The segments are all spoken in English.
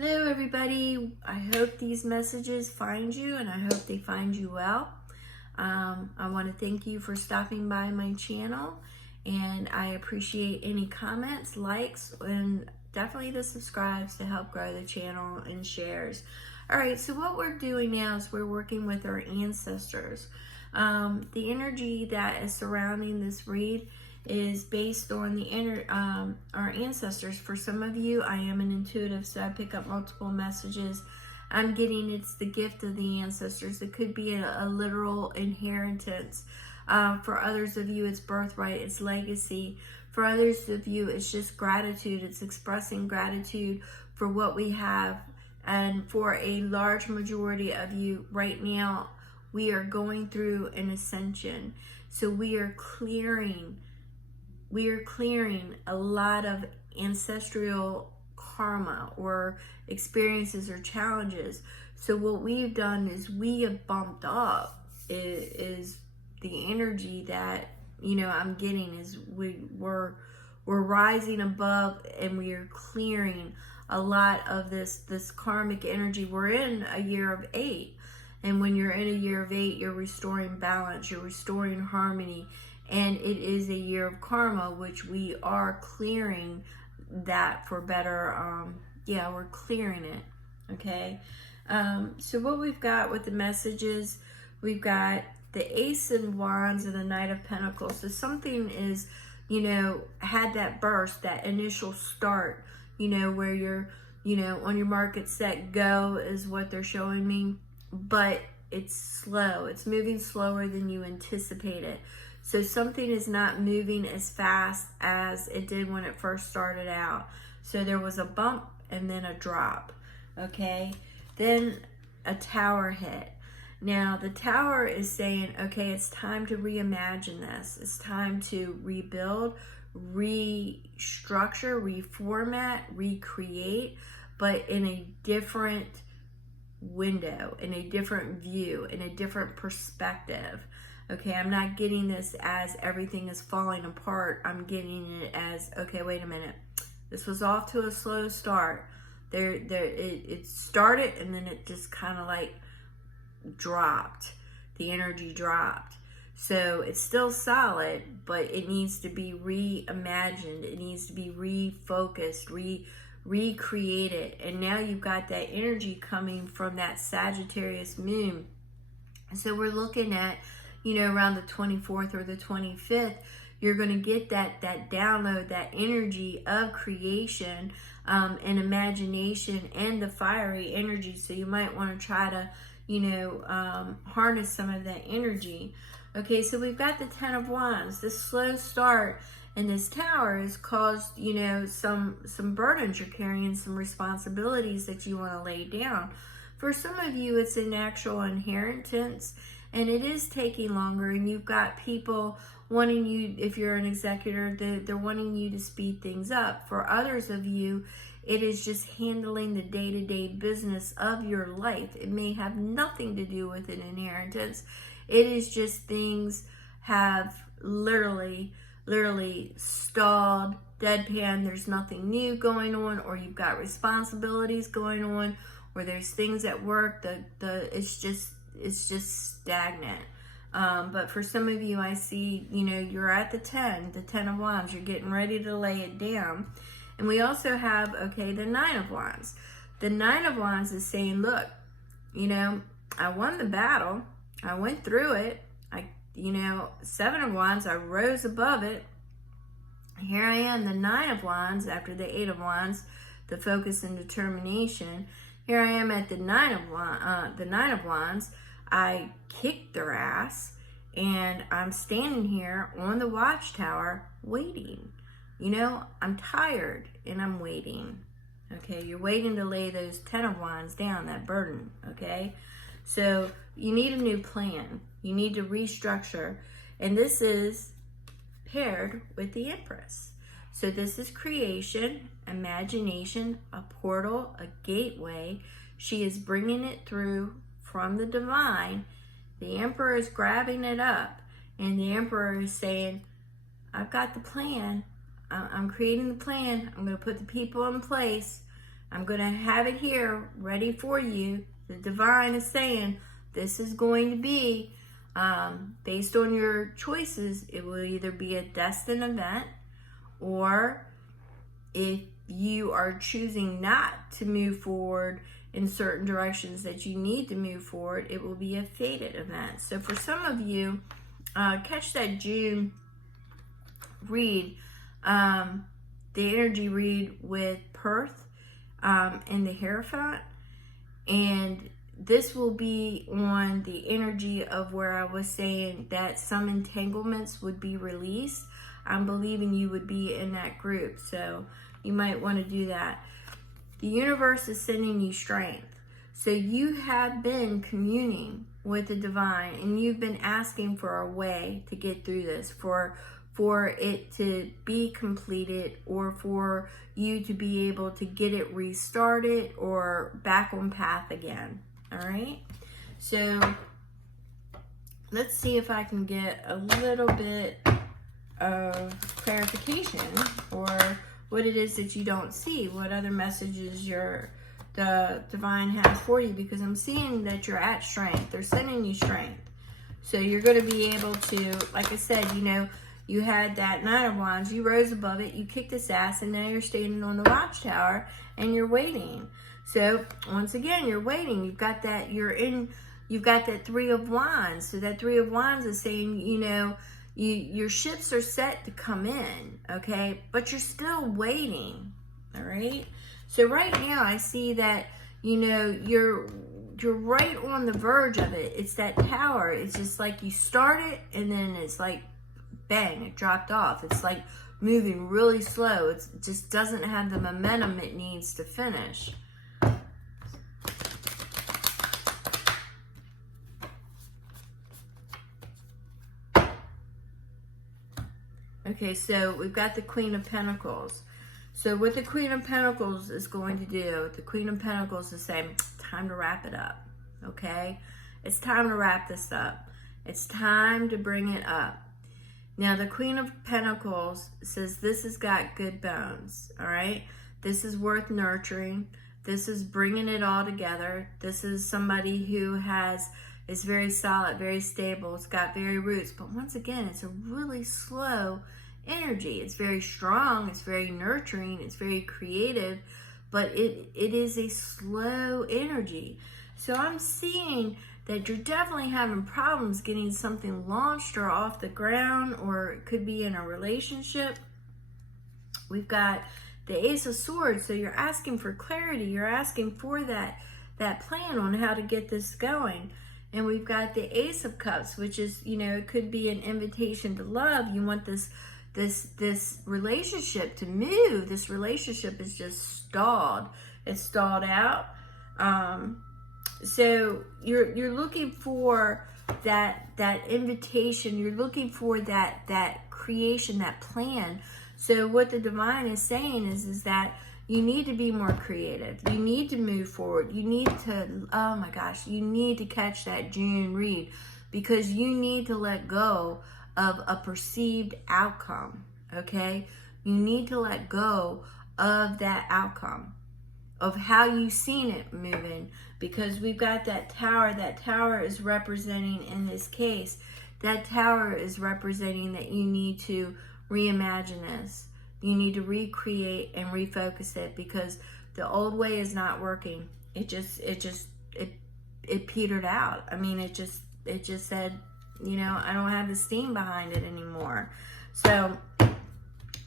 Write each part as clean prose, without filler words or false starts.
Hello everybody, I hope these messages find you and I hope they find you well. I want to thank you for stopping by my channel, and I appreciate any comments, likes, and definitely the subscribes to help grow the channel and shares. Alright, so what we're doing now is we're working with our ancestors. The energy that is surrounding this read is based on the our ancestors. For some of you, I am an intuitive, so I pick up multiple messages. I'm getting it's the gift of the ancestors. It could be a literal inheritance. For others of you, it's birthright, it's legacy. For others of you, it's just gratitude. It's expressing gratitude for what we have. And for a large majority of you right now, we are going through an ascension. So we are clearing a lot of ancestral karma or experiences or challenges. So what we've done is we have bumped up is the energy that, I'm getting is we're rising above, and we are clearing a lot of this karmic energy. We're in a year of 8. And when you're in a year of 8, you're restoring balance, you're restoring harmony. And it is a year of karma, which we are clearing that for better. We're clearing it. Okay. So what we've got with the messages, we've got the Ace of Wands and the Knight of Pentacles. So something is, had that burst, that initial start, where you're, on your mark, get set, go is what they're showing me. But it's slow. It's moving slower than you anticipated. So something is not moving as fast as it did when it first started out. So there was a bump and then a drop. Okay. Then a tower hit. Now the tower is saying, okay, it's time to reimagine this. It's time to rebuild, restructure, reformat, recreate, but in a different window, in a different view, in a different perspective. Okay, I'm not getting this as everything is falling apart. I'm getting it as, okay, wait a minute. This was off to a slow start. It started, and then it just kind of like dropped. The energy dropped. So it's still solid, but it needs to be reimagined. It needs to be refocused, recreated. And now you've got that energy coming from that Sagittarius moon. So we're looking at, around the 24th or the 25th, you're going to get that download, that energy of creation and imagination and the fiery energy. So you might want to try to, harness some of that energy. Okay, so we've got the Ten of Wands. This slow start and this tower has caused, some burdens you're carrying, some responsibilities that you want to lay down. For some of you, it's an actual inheritance, and it is taking longer, and you've got people wanting you, if you're an executor, they're wanting you to speed things up. For others of you, it is just handling the day-to-day business of your life. It may have nothing to do with an inheritance. It is just things have literally stalled, deadpan. There's nothing new going on, or you've got responsibilities going on, or there's things at work it's just stagnant. But for some of you, I see, you're at the 10 of Wands. You're getting ready to lay it down. And we also have, okay, the 9 of Wands. The 9 of Wands is saying, look, I won the battle. I went through it. 7 of Wands, I rose above it. Here I am, the 9 of Wands, after the 8 of Wands, the focus and determination. Here I am at the 9 of Wands. I kicked their ass, and I'm standing here on the watchtower waiting. I'm tired, and I'm waiting. Okay, you're waiting to lay those 10 of Wands down, that burden, okay? So you need a new plan. You need to restructure. And this is paired with the Empress. So this is creation, imagination, a portal, a gateway. She is bringing it through from the divine. The Emperor is grabbing it up, and the Emperor is saying, I've got the plan. I'm creating the plan. I'm going to put the people in place I'm going to have it here ready for you. The divine is saying this is going to be, based on your choices, it will either be a destined event, or if you are choosing not to move forward in certain directions that you need to move forward, it will be a fated event. So for some of you, catch that June read, the energy read with Perth and the Hierophant, and this will be on the energy of where I was saying that some entanglements would be released. I'm believing you would be in that group, so you might want to do that. The universe is sending you strength. So you have been communing with the divine, and you've been asking for a way to get through this, for it to be completed, or for you to be able to get it restarted or back on path again. All right, so let's see if I can get a little bit of clarification, or what it is that you don't see, what other messages the divine has for you, because I'm seeing that you're at strength. They're sending you strength. So you're going to be able to, like I said, you had that Nine of Wands, you rose above it, you kicked its ass, and now you're standing on the watchtower and you're waiting. So once again, you're waiting. You've got that Three of Wands. So that Three of Wands is saying, your ships are set to come in, okay? But you're still waiting, all right? So right now I see that, you're right on the verge of it. It's that tower. It's just like you start it and then it's like, bang, it dropped off. It's like moving really slow. It just doesn't have the momentum it needs to finish. Okay, so we've got the Queen of Pentacles. So what the Queen of Pentacles is going to do, the Queen of Pentacles is saying, time to wrap it up, okay? It's time to wrap this up. It's time to bring it up. Now, the Queen of Pentacles says this has got good bones, all right? This is worth nurturing. This is bringing it all together. This is somebody who is very solid, very stable. It's got very roots. But once again, it's a really slow energy. It's very strong. It's very nurturing. It's very creative. But it is a slow energy. So I'm seeing that you're definitely having problems getting something launched or off the ground, or it could be in a relationship. We've got the Ace of Swords. So you're asking for clarity. You're asking for that plan on how to get this going. And we've got the Ace of Cups, which is, it could be an invitation to love. You want this relationship to move. This relationship is just stalled. It's stalled out. So you're looking for that invitation. You're looking for that creation, that plan. So what the divine is saying is that you need to be more creative. You need to move forward. You need to, oh my gosh, you need to catch that June read, because you need to let go of a perceived outcome, okay? You need to let go of that outcome, of how you've seen it moving, because we've got that tower. That tower is representing, in this case, that tower is representing that you need to reimagine this. You need to recreate and refocus it, because the old way is not working. It petered out. I mean, it just said, I don't have the steam behind it anymore. So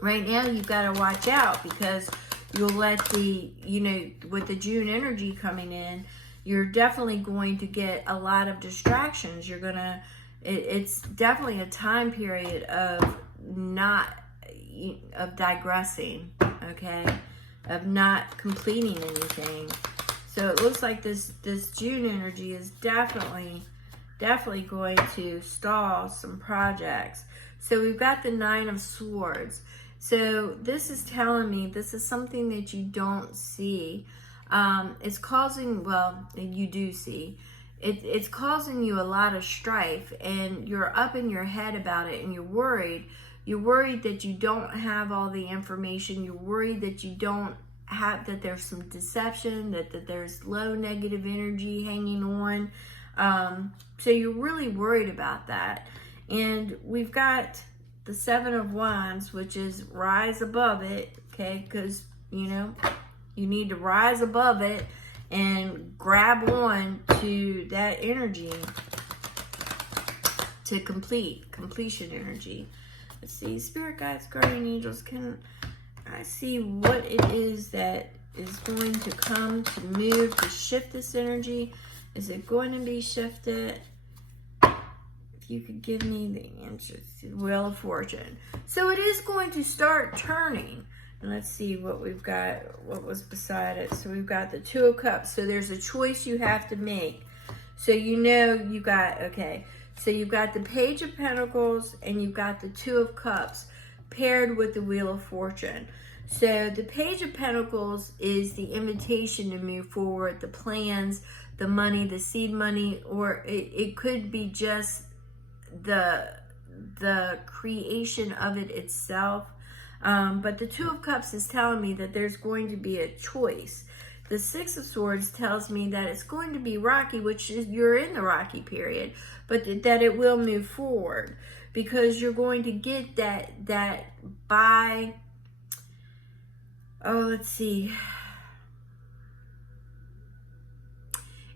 right now you've got to watch out, because you'll let with the June energy coming in, you're definitely going to get a lot of distractions. It's definitely a time period of digressing, okay, of not completing anything. So it looks like this June energy is definitely going to stall some projects. So we've got the Nine of Swords. So this is telling me this is something that you don't see. It's causing, well, you do see. It's causing you a lot of strife, and you're up in your head about it, and you're worried. You're worried that you don't have all the information. You're worried that you don't that there's some deception, that there's low negative energy hanging on. So you're really worried about that. And we've got the Seven of Wands, which is rise above it, okay? Because, you know, you need to rise above it and grab on to that energy to completion energy. Let's see, Spirit Guides, Guardian Angels, can I see what it is that is going to come to move, to shift this energy? Is it going to be shifted? If you could give me the answers. Wheel of Fortune. So it is going to start turning. And let's see what we've got, what was beside it. So we've got the Two of Cups. So there's a choice you have to make. So you know you got, okay. So you've got the Page of Pentacles and you've got the Two of Cups paired with the Wheel of Fortune. So the Page of Pentacles is the invitation to move forward, the plans, the money, the seed money, or it could be just the creation of it itself. But the Two of Cups is telling me that there's going to be a choice. The Six of Swords tells me that it's going to be rocky, which is you're in the rocky period, but that it will move forward because you're going to get that by, oh, let's see.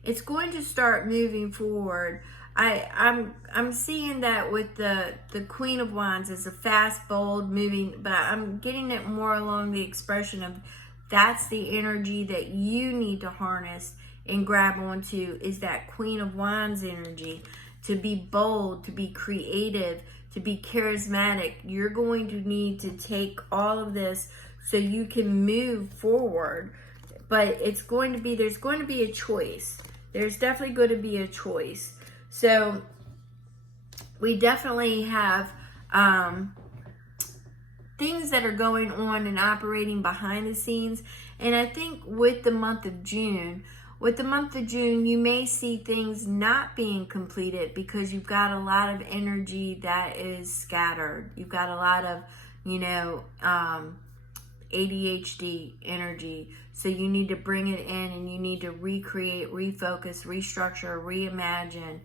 It's going to start moving forward. I'm seeing that with the Queen of Wands as a fast, bold, moving, but I'm getting it more along the expression of that's the energy that you need to harness and grab onto, is that Queen of Wands energy, to be bold, to be creative, to be charismatic. You're going to need to take all of this so you can move forward, but it's going to be, there's going to be a choice. There's definitely going to be a choice. So we definitely have things that are going on and operating behind the scenes. And I think with the month of June, you may see things not being completed because you've got a lot of energy that is scattered. You've got a lot of, you know, ADHD energy. So you need to bring it in and you need to recreate, refocus, restructure, reimagine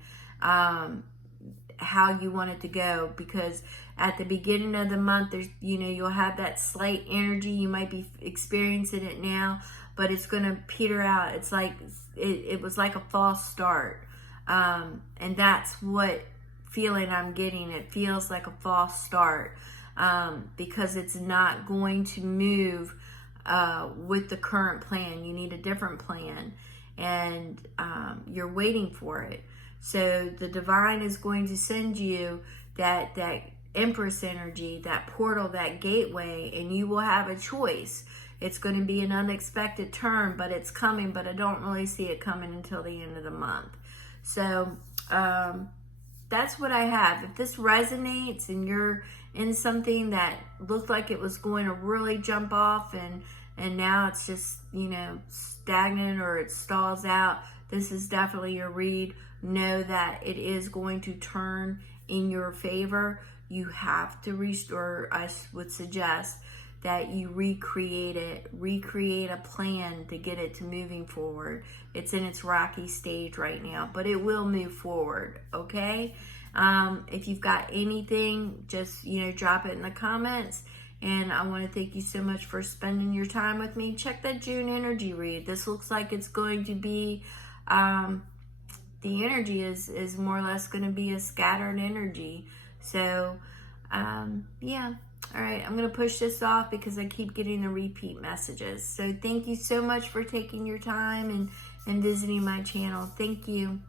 how you want it to go, because at the beginning of the month, there's, you know, you'll have that slight energy. You might be experiencing it now, but it's going to peter out. It's like, it was like a false start. And that's what feeling I'm getting. It feels like a false start because it's not going to move with the current plan. You need a different plan, and you're waiting for it. So the divine is going to send you that Empress energy, that portal, that gateway, and you will have a choice. It's going to be an unexpected turn, but it's coming, but I don't really see it coming until the end of the month. So that's what I have. If this resonates and you're in something that looked like it was going to really jump off and now it's just, you know, stagnant or it stalls out, this is definitely your read. Know that it is going to turn in your favor. You have to restore. I would suggest that you recreate a plan to get it to moving forward. It's in its rocky stage right now, but it will move forward, okay? If you've got anything, just, you know, drop it in the comments. And I want to thank you so much for spending your time with me. Check that June energy read. This looks like it's going to be, the energy is more or less going to be a scattered energy. So, yeah. All right, I'm going to push this off because I keep getting the repeat messages. So thank you so much for taking your time and visiting my channel. Thank you.